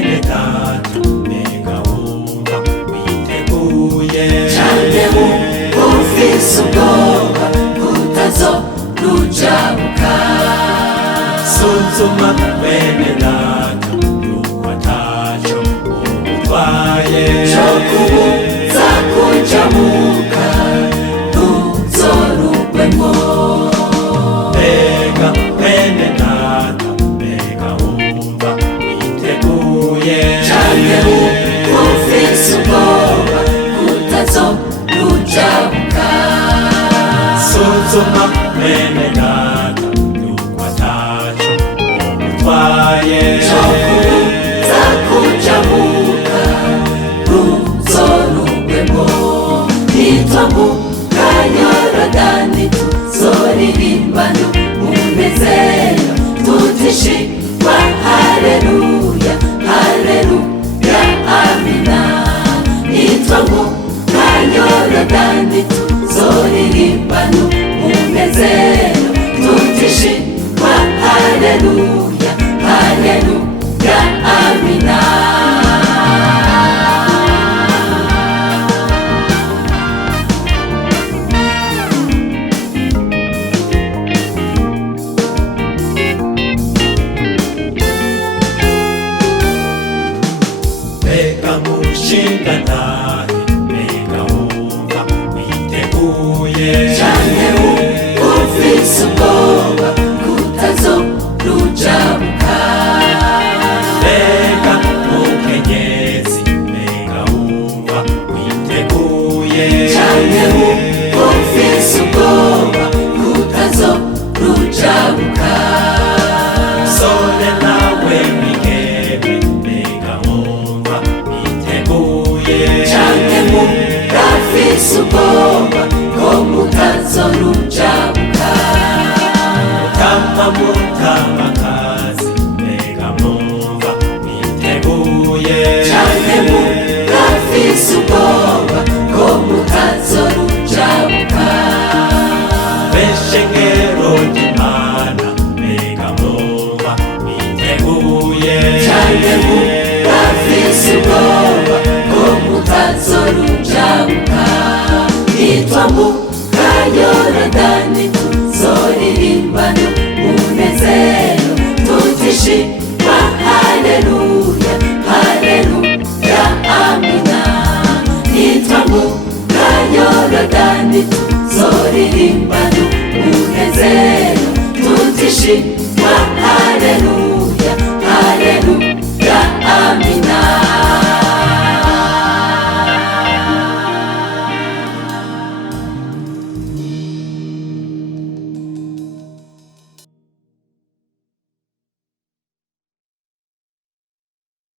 mwene data mbega wumva witeguye canke ufise ubwoba utazorujabuka suzuma mwene data yuko ataco umutwaye co kubuza kujabuka ntuzorugwemwo mbega mwene data mbega wumva witeguye canke ufise ubwoba utazorujabuka suzuma mwene data yuko ataco umutwaye co kubuza kujabuka ntuzorugwemwo nitwambuka Yorodani tuzoririmbana umunezero tutishimwa haleluya haleluya amina nitwambuka Yorodani tuzoririmbana umunezero tutishimwa haleluya haleluya amina. mbega mushingantahe mbega wumva witeguye canke ufise ubwoba kutazorujabuka mbega mukenyezi mbega wumva witeguye canke ufise ubwoba kutazorujabuka sole nawe mwigeme mbega wumva witeguye canke murafise ubwoba ko mutazorujabuka